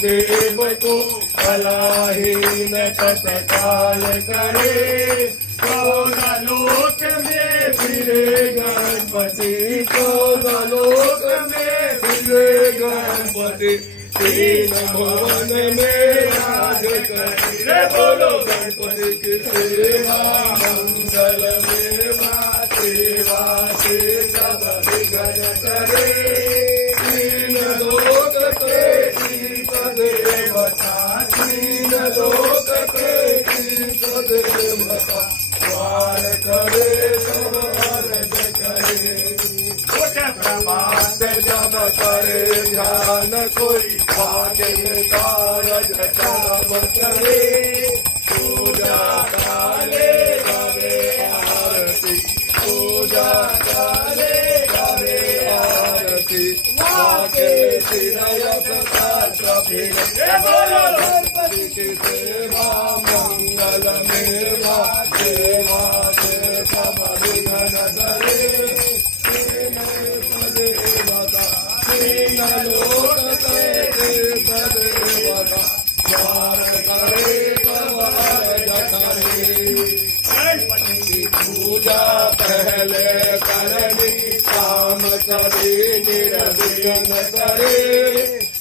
देव को कलाहीन तत्काल करे, कौन लोक में फिरे गणपति, कौन लोक में फिरे गणपति, तीन भवन में राज करे। रे बोलो गणपति की सेवा मंगल मेवा, सेवा से सब विघ्न करे, तीन लोक के देवता, तीन लोक के देवता, द्वार करे सब अर्ज करे। उठ प्रभात जब करे ध्यान कोई, भाग्य कारज काम करे, पूजा काले करे आरती, पूजा काले करे आरती, वाके चिरय प्रकाश बोलो गणपति की सेवा मंगल मेवा, सेवा से सब पहले करनी काम सभी निर्विघ्न करे।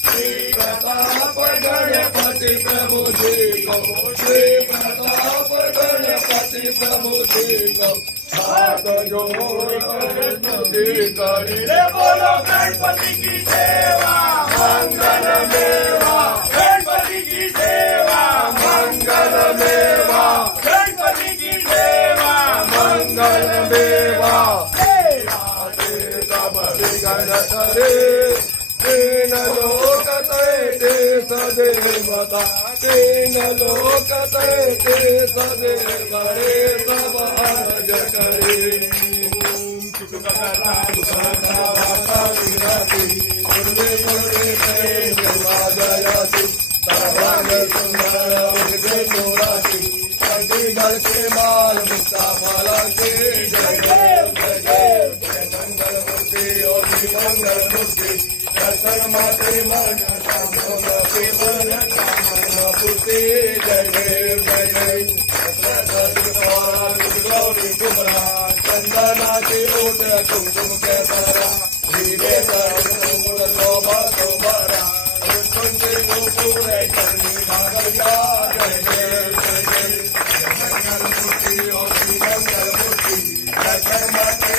श्री प्रताप गणपति प्रभु जी को, श्री प्रताप गणपति प्रभु जी को हाथ जोड़कर स्तुति करे। बोलो गणपति की सेवा मंगल मेवा, गणपति की सेवा मंगल मेवा, गणपति की सेवा मंगल मेवा। सब विघ्न करे तीन लोक ते सदेवता, तीन लोक ते सदेव रे सब अर्ज करे। के माल मुक्ता फला के जय जय मंगल मूर्ति और मंगल मूर्ति दर्शन माते मन के मन पूर्ति जय जय जय जय। गौरी कुमरा चंदना के ओट कुमकुम के तारा धीरे मूल शोभा शोभरा कुंजे गोपुर चंदी भागल जय जय जय जय। मंगल मूर्ति और मंगल मूर्ति दर्शन माते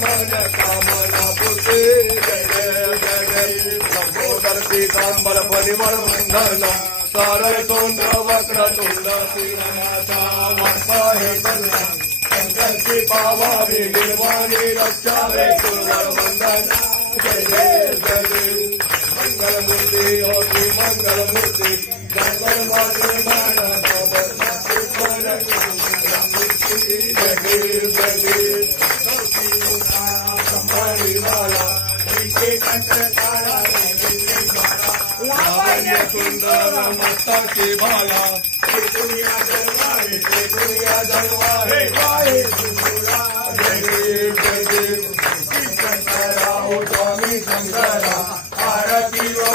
मन कामना पूर्ति जय जय जय जय। लंबोदर पीताम्बर परिमल बंधना सारल तुंड वक्र तुंड श्रीनाथा वाहे करुणा शंकर की पावानी निर्वाणी रक्षा वे सुंदर वंदना जय जय जय जय। मंगल मूर्ति और मंगल मूर्ति दर्शन माते मन सुंदर मस्तक की भाला दुनिया दरबारे दुनिया दरबारे गाये जय देव जय देव। शंकरा हो स्वामी शंकरा आरती लो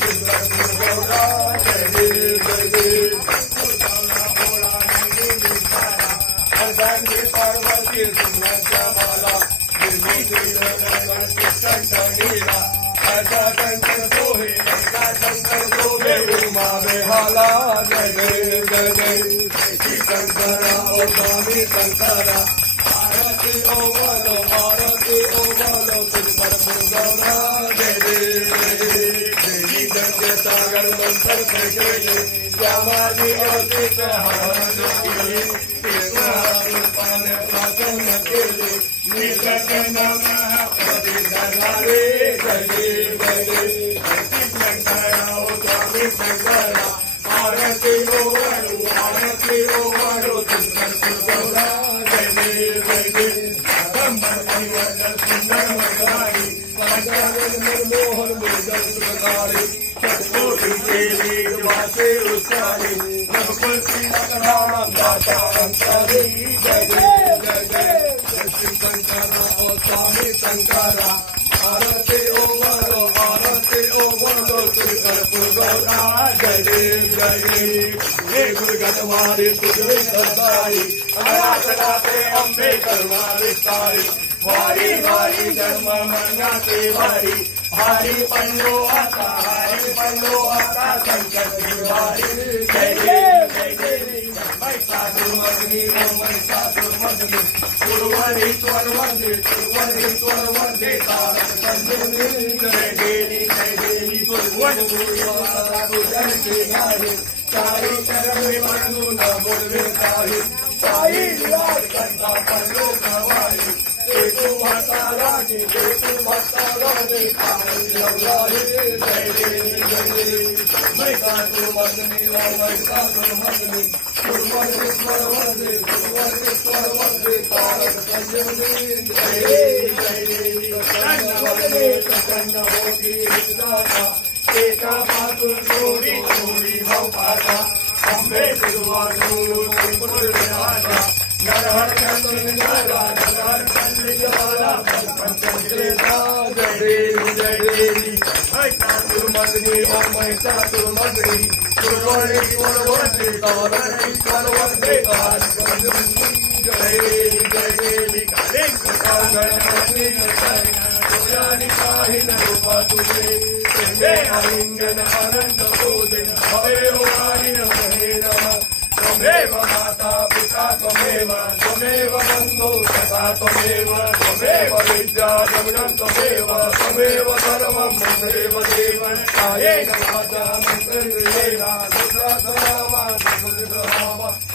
सुंदर गौरा जय देव जय देव। पार्वती सुंदर भाला कंठीला शंकर सोहे उमा बेहाला जय जय जय जय। शंकरा ओ स्वामी शंकरा आरती ओ बोलो तुम पर गौरा जय जय जय जय। सागर मंत्र से गए श्यामाजी और हरण प्रसन्न के लिए आरती ओ वारो सुंदर गौरा जय देव जय देव। सुंदर मंगारी मनमोहन मुर्गल सुखकारी चकोटी देवी वासे उसारी नवकुलसी राम दाता अंतरी जय देव जय जय। श्री शंकरा ओ स्वामी शंकरा आरती ओ वारो सुंदर गौरा जय देव जय देव। हे गुरगतवारी तुझे सरदारी अनाथनाथे अम्बे करुणा विस्तारी वारी वारी जन्म मंगा से वारी भारी पल्लो आता संकट वारी जय देव जय देव। महिषासुरमर्दिनी ओ महिषासुरमर्दिनी सुरवरी स्वरवंदे तारक संजीवनी जय देवी जय देवी। जन के गाहे सारे कर्म मनु न बोले साही साई विराज करता पल्लो कवारी देखो माता रानी लवलाही जय देवी जय देवी। महिषासुरमर्दिनी ओ महिषासुरमर्दिनी सुरवंदे तारक संजीवनी जय देवी जय देवी। प्रसन्न होगी दाता एका पातुर चोरी भव पाता अम्बे दुर्वासा नरहर जय देवी जय देवी। महिषासुरमर्दिनी ओ महिषासुरमर्दिनी त्वमेव माता पिता त्वमेव त्वमेव बन्धु सखा त्वमेव त्वमेव विद्या द्रविणं त्वमेव त्वमेव सर्वं ममैव देव कायेन वाचा मन्त्रेण रुद्रासनामा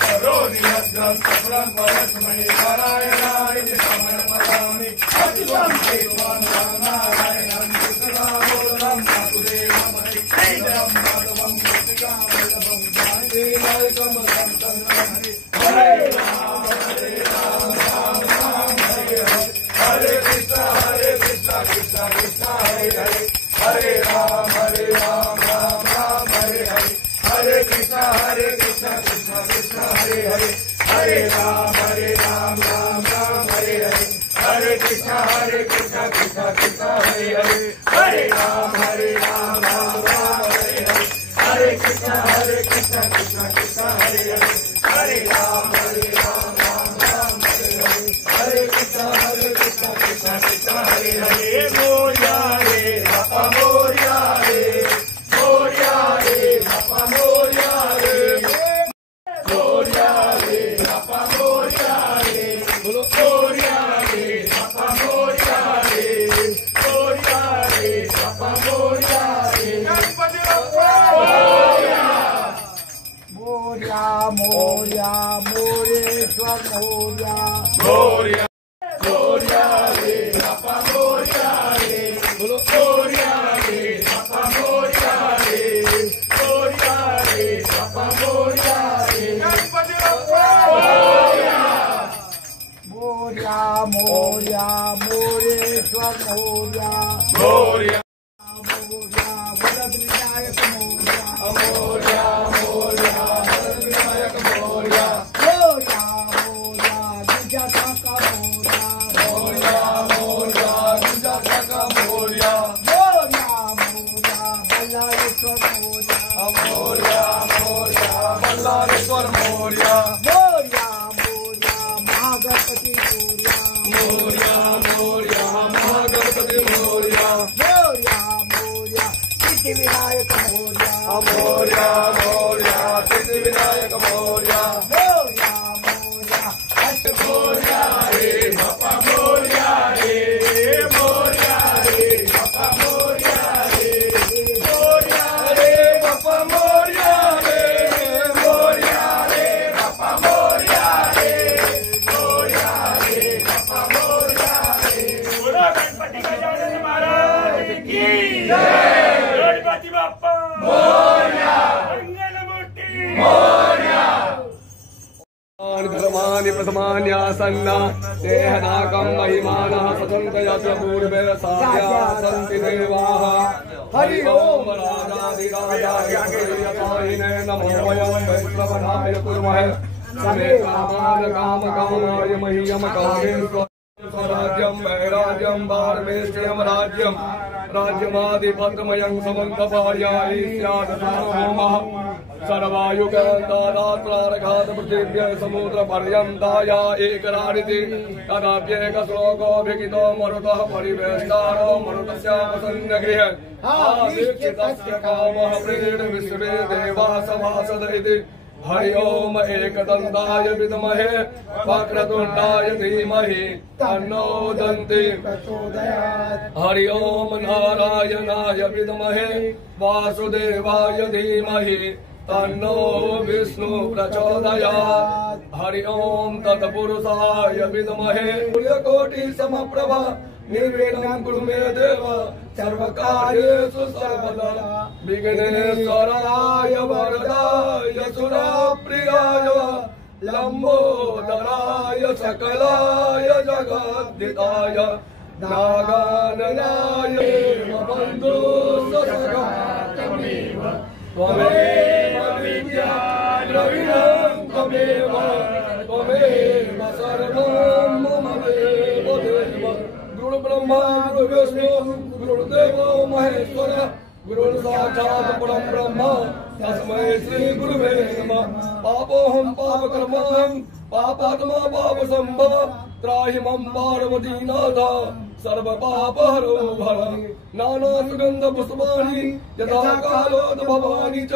करोमि यज्ञं सकलं परस्मै नारायणाय समर्पयामि अतिवं देवं नारायणं कृष्णामोदं वासुदेवमहि श्रीधरं माधवं कृतिकामलभं जानकीनायकं हरे राम राम राम हरे हरे कृष्ण कृष्ण कृष्ण हरे हरे हरे राम राम राम हरे हरे हरे कृष्ण कृष्ण कृष्ण हरे हरे हरे राम राम राम हरे हरे हरे कृष्ण कृष्ण कृष्ण हरे हरे हरे राम राम राम हरे हरे हरे कृष्ण कृष्ण कृष्ण हरे हरे हरे राम राम राम हरे हरे हरे कृष्ण कृष्ण कृष्ण हरे हरे मोरिया रे बापा मोरिया रे बापा मोरिया रे मोरिया रे बापा मोरिया रे बोलो मोरिया रे बापा मोरिया रे मोरिया रे बापा मोरिया रे गणपति बप्पा मोरिया मोरिया मोरेश्वर मोरिया मोरिया मोरिया रे बापा मोरिया रे बोलो मोरिया रे बापा मोरिया रे मोरिया रे बापा मोरिया रे गणपति बप्पा मोरिया मोरिया मोरेश्वर मोरिया मोरिया मोरिया वरद विनायक मोरिया मोरिया मोरिया वरद विनायक मोरिया मोरिया मोरिया विजया का मोरिया मोरिया मोरिया विजया का मोरिया मोरिया मोरिया बल्लारेश्वर मोरिया मोरिया मोरिया बल्लारेश्वर मोरिया मोरिया मोरिया महागणपति मोरिया मोरिया महागणपति मोरिया मोरिया मोरिया सिद्धि विनायक मोरिया मोरिया मोरिया सिद्धि विनायक मोरिया मोरिया मोरिया अष्ट मोरिया रे बापा मोरिया रे मोरिया रे बापा मोरिया रे मोरिया रे बापा मोरिया रे मोरिया रे बापा मोरिया रे मोरिया रे बापा मोरिया रे बोलो गणपति गजानन महाराज की जय गणपति बाप्पा मोरिया मंगलमूर्ति मोरिया धर्मानि प्रथमान्यासन्ना देहनाकं महिमानः स्वतन्त्रया च पूर्वे साध्या सन्ति देवाः हरि ओम राजाधिराजाय श्रीयतायिने नमो वयं वैष्णवनाय कुर्महे समे कामाय कामकामाय मह्यं कामेश्वर स्वराज्यं वैराज्यं भारमेष्ट्यं राज्यं राज्यमाधिपत्यमयं समन्तपार्यायि स्यादसामः सर्वायुगन्तारात्रारघात पृथिव्य समुद्रपर्यन्ताय एकरारिति तदाप्येकश्लोकोऽभिहितो मरुतः परिवेष्टारो मरुतस्यापसन्नगृहे आदीक्षितस्य कामः प्रेण विश्वे देवाः सभासद इति हरि ओम एकदन्ताय विद्महे वक्रतुण्डाय धीमहि तन्नो दन्ति प्रचोदयात् हरि ओम नारायणाय विद्महे वासुदेवाय धीमहि तन्नो विष्णु प्रचोदयात् हरि ओम तत्पुरुषाय विद्महे सूर्यकोटि समप्रभा निर्विघ्नं कुरु मे देव सर्वकार्येषु सर्वदा विघ्नेश्वराय वरदाय सुरप्रियाय लंबोदराय सकलाय जगद्धिताय नागाननाय बन्धु सखा त्वमेव विद्या द्रविणं त्वमेव सर्वं मम देव देव गुरु ब्रह्मा गुरु विष्णु गुरुदेवो महेश्वर गुरु साक्षात् परम ब्रह्म तस्मै श्री गुरुवे नमः। पापोऽहं पापकर्माहं पापात्मा पापसम्भव त्राहि मां पार्वतीनाथ सर्वपापहरो भव। नानासुगन्धपुष्पाणि यथा कालोद्भवानि च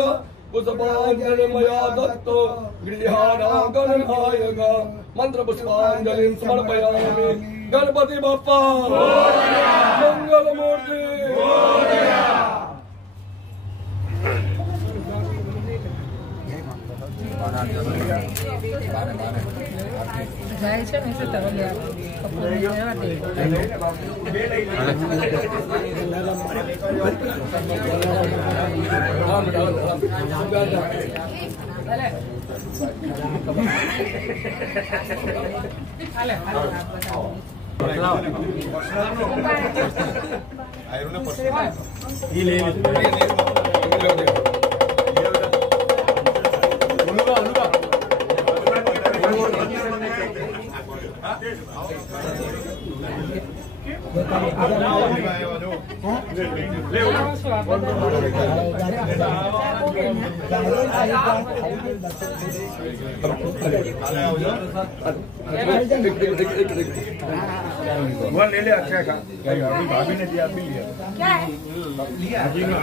पुष्पाञ्जलि मया दत्तो गृहाणागणनायक मन्त्रपुष्पाञ्जलिं समर्पयामि। गणपति बप्पा मंगलमूर्ति। ले ले अच्छा का अभी भाभी ने दिया, अभी लिया क्या है? लिया जी ने